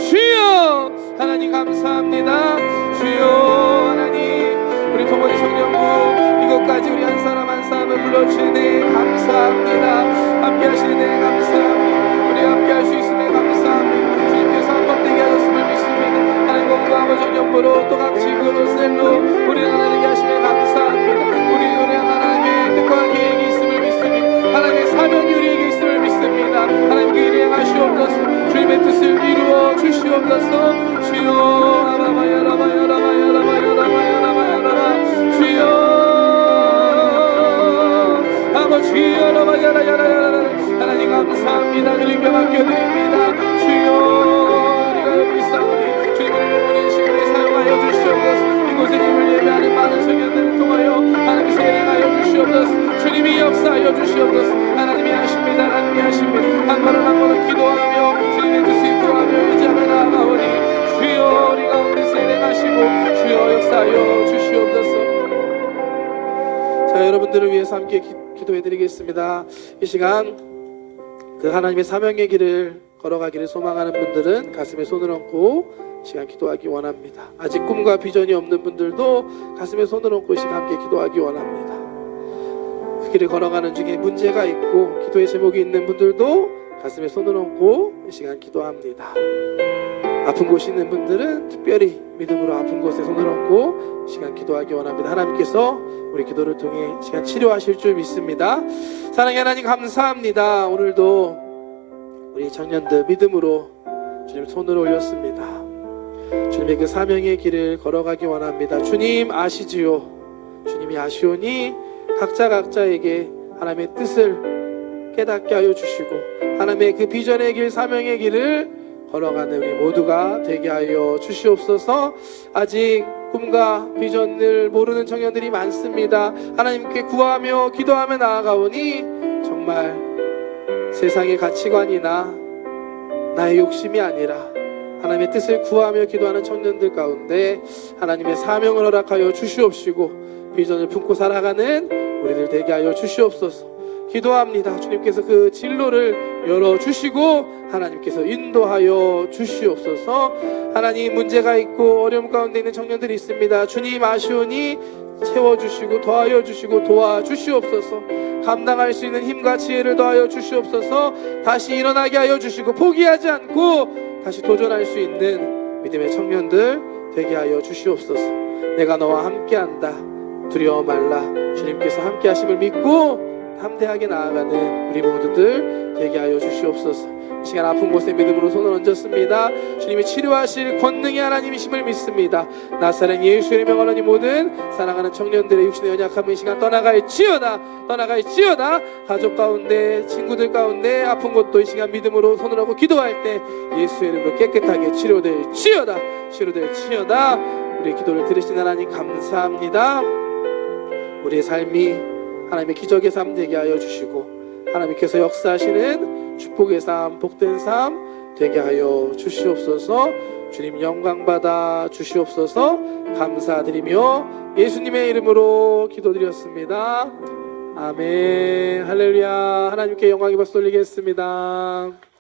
주여 하나님 감사합니다. 주여 하나님 우리 토모니 청년부 이곳까지 우리 한 사람 한 사람을 불러주시네 감사합니다. 함께 하시네 감사합니다. 우리 함께 할 수 있음에 감사합니다. 주님께서 한 번 되게 하셨음을 믿습니다. 하나님 건강함을 청년부로 또 각 지구로 셀로 우리 하나님께 하시면 감사합니다. 우리 노래 하나님의 뜻과 계획이 있음을 믿습니다. 하나님의 사명이 우리에게 있음을 믿습니다. 하나님 그 일을 행하시옵소서. 주님의 뜻을 이루어 주시옵소서. 주여 아바바야라바야라바야라바야라바야라바 주여 아버지여 라바야라야라야라 하나님 감사합니다. 주님께 맡겨드립니다. 주여 우리가 여기 있사오니 주님 우리를 오는 시간에 사용하여 주시옵소서. 이곳에 님을 예배하는 많은 청년들을 통하여 하나님께서 행하여 주시옵소서. 주님이 역사하여 주시옵소서. 하나님이 하십니다. 하나님이 하십니다. 한 걸음 한 걸음 기도하며 주님의 뜻을 구하며 의지하며 나아가오니 주여 우리 가운데서 행하시고 주여 역사하여 주시옵소서. 자 여러분들을 위해서 함께 기도해드리겠습니다. 이 시간 그 하나님의 사명의 길을 걸어가기를 소망하는 분들은 가슴에 손을 얹고 시간 기도하기 원합니다. 아직 꿈과 비전이 없는 분들도 가슴에 손을 얹고 이 시간 함께 기도하기 원합니다. 그 길을 걸어가는 중에 문제가 있고 기도의 제목이 있는 분들도 가슴에 손을 얹고 이 시간 기도합니다. 아픈 곳이 있는 분들은 특별히 믿음으로 아픈 곳에 손을 얹고 시간 기도하기 원합니다. 하나님께서 우리 기도를 통해 시간 치료하실 줄 믿습니다. 사랑의 하나님 감사합니다. 오늘도 우리 청년들 믿음으로 주님 손을 올렸습니다. 주님의 그 사명의 길을 걸어가기 원합니다. 주님 아시지요. 주님이 아시오니 각자에게 하나님의 뜻을 깨닫게 하여 주시고 하나님의 그 비전의 길 사명의 길을 걸어가는 우리 모두가 되게 하여 주시옵소서. 아직 꿈과 비전을 모르는 청년들이 많습니다. 하나님께 구하며 기도하며 나아가오니 정말 세상의 가치관이나 나의 욕심이 아니라 하나님의 뜻을 구하며 기도하는 청년들 가운데 하나님의 사명을 허락하여 주시옵시고 비전을 품고 살아가는 우리들 되게 하여 주시옵소서. 기도합니다. 주님께서 그 진로를 열어주시고 하나님께서 인도하여 주시옵소서. 하나님 문제가 있고 어려움 가운데 있는 청년들이 있습니다. 주님 아시오니 채워주시고 더하여 주시고 도와주시옵소서. 감당할 수 있는 힘과 지혜를 더하여 주시옵소서. 다시 일어나게 하여 주시고 포기하지 않고 다시 도전할 수 있는 믿음의 청년들 되게 하여 주시옵소서. 내가 너와 함께한다. 두려워 말라. 주님께서 함께 하심을 믿고 담대하게 나아가는 우리 모두들 되게 하여 주시옵소서. 이 시간 아픈 곳에 믿음으로 손을 얹었습니다. 주님이 치료하실 권능의 하나님이심을 믿습니다. 나사렛 예수의 명을 하니 모든 사랑하는 청년들의 육신의 연약함을 이 시간 떠나갈지어다. 가족 가운데 친구들 가운데 아픈 곳도 이 시간 믿음으로 손을 얹고 기도할 때 예수의 이름으로 깨끗하게 치료될지어다. 우리 기도를 들으신 하나님 감사합니다. 우리의 삶이 하나님의 기적의 삶 되게 하여 주시고 하나님께서 역사하시는 축복의 삶, 복된 삶 되게 하여 주시옵소서. 주님 영광 받아 주시옵소서. 감사드리며 예수님의 이름으로 기도드렸습니다. 아멘. 할렐루야. 하나님께 영광 입어 돌리겠습니다.